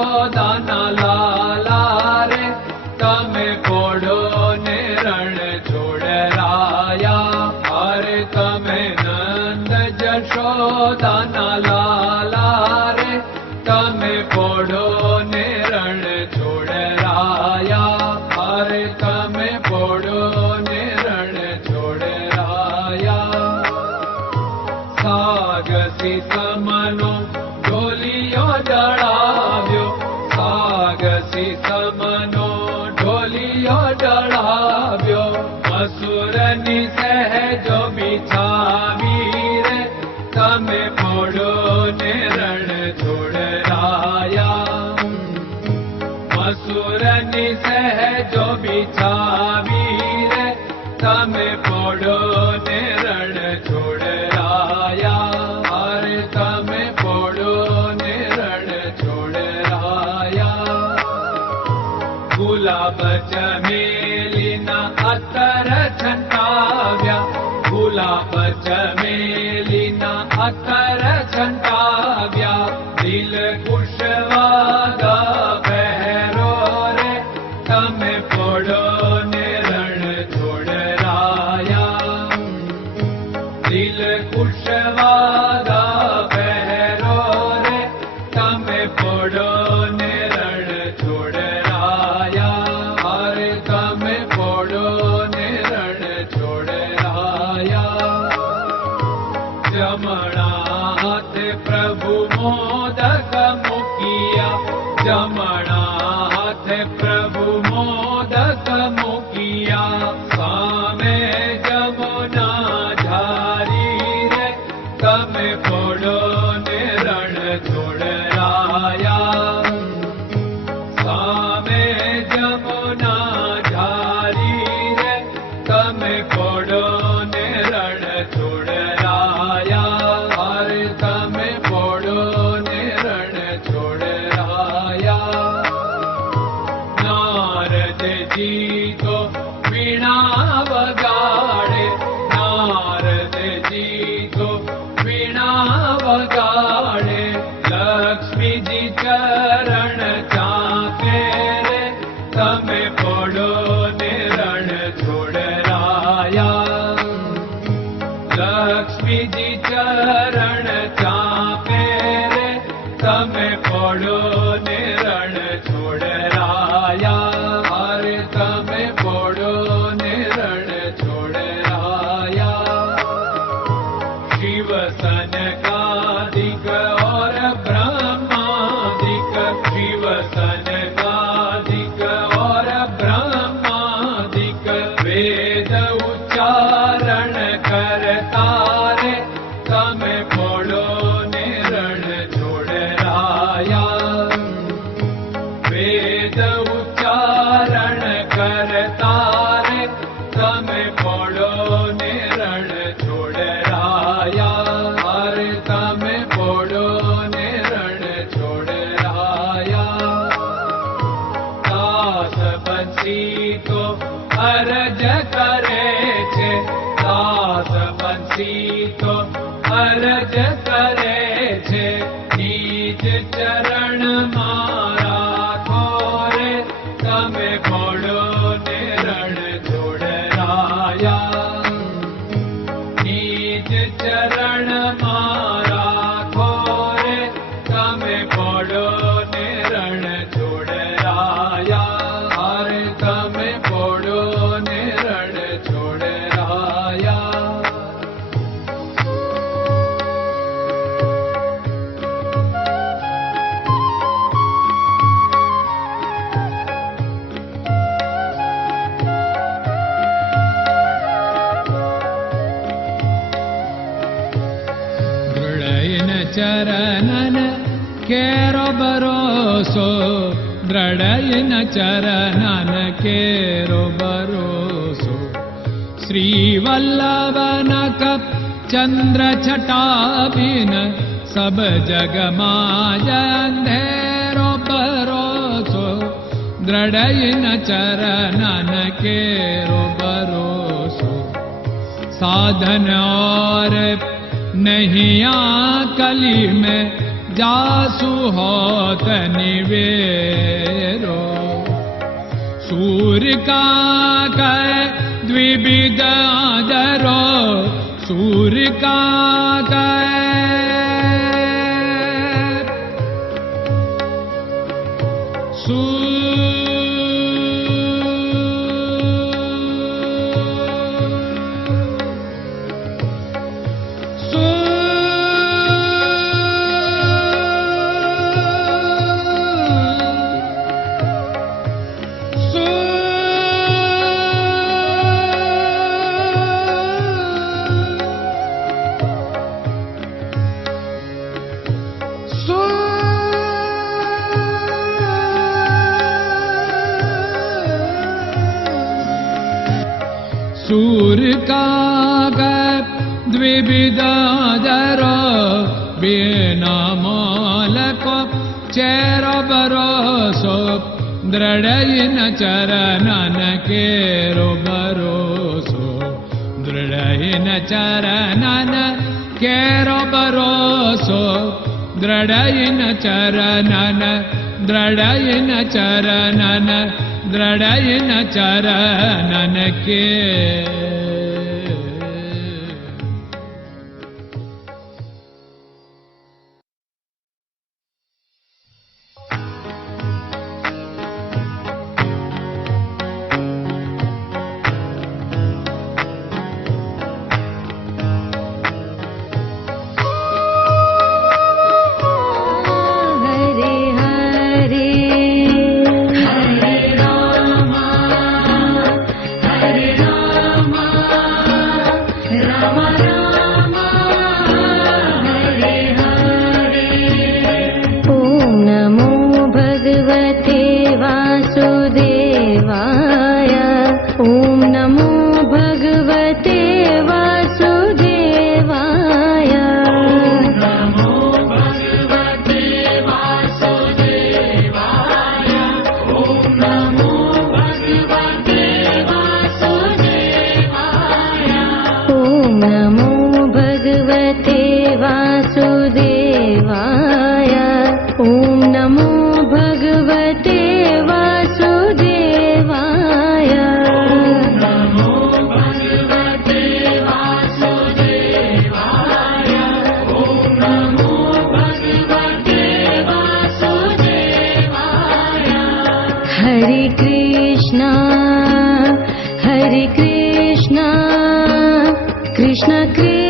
જશોદાના લાલા રે તમે પોડો ને રણ છોડરાયા. અરે તમે નંદ જશોદાના લાલા રે તમે પોડો ને રણ છોડરાયા. અરે તમે પોડો ને રણ છોડરાયા. સાગસી સમનો ઢોલિયો ડળાવ્યો, સાગસી સમનો ઢોલિયો ડળાવ્યો. મસૂરની સહેજો બિછાવી રે તમે પોડો ને રણ છોડરાયા. મસૂરની સહેજો બિછાવી રે તમે પોડો ને રણ છોડરાયા. અરે તમે પોડો ને રણ છોડરાયા. ગુલાબ ચમેલીના અત્તર છંટાવ્યા, ગુલાબ ચમેલીના અત્તર છંટાવ્યા. દિલ કુશવાદા પહેરો રે તમે પોડો ને રણ છોડરાયા. દિલ કુશવાદા પહેરો રે તમે પોડો ને રણ છોડરાયા. અરે તમે પોડો ને રણ છોડરાયા. જમણા હાથે પ્રભુ મોદક મૂકિયા, જમણા હાથે પ્રભુ મોદક મૂકિયા. સામે જમુના ઝારી રે તમે પોડો ને રણ છોડરાયા. સામે જમુના ઝારી રે તમે પોડો ને રણ છોડરાયા. અરે તમે પોડો ને રણ છોડરાયા. નારદજી તો વીણા વગાડે, નારદજી તો વીણા વગાડે. લક્ષ્મીજી ચરણ ચાકે રે તમે પોડો ને રણ છોડરાયા. લક્ષ્મીજી ચરણ ચાપે રે તમે પોડો ને રણ છોડરાયા. અરે તમે પોડો ને રણ છોડરાયા. શિવ સનકાદિક और ब्रह्मादिक, शिव सनकादिक और ब्रह्मादिक. वेद उच्चारण करता रे તમે પોડો ને રણ છોડરાયા. વેદ ઉચ્ચારણ કરતા રે તમે પોડો ને રણ છોડરાયા. અરે તમે પોડો ને રણ છોડરાયા. દાસ બંસી તો અરજ કરે છે, દાસ બંસી તો અરજ કરે છે. નીચ ચરણ મારા ખોરે તમે પોડો ને રણ છોડરાયા. નીચ ચરણ મારા ખોરે તમે પોડો ને રણ છોડરાયા. અરે તમે પોડો ને રણ છોડરાયા. ચરણન કેરો ભરોસો, દ્રઢયન ચરણન કેરો ભરોસો. શ્રી વલ્લભન કપ ચંદ્ર છટાબિન સબ જગમાં અંધેરો ભરોસો. દ્રઢયન ચરણન કેરો ભરોસો. साधन और नहीं कली में जासु होत निवेरो। सूर्य का कै द्विविध आदरो, सूर्य का सूर्य का द्विविधादरो, बिना मोल को चेर भरोसो, दृढ़ चरणन केरो भरोसो, दृढ़ चरणन केरो भरोसो, दृढ़ चरणन, दृढ़ चरणन, दृढ़ चरणन के। Hare Krishna, Krishna Krishna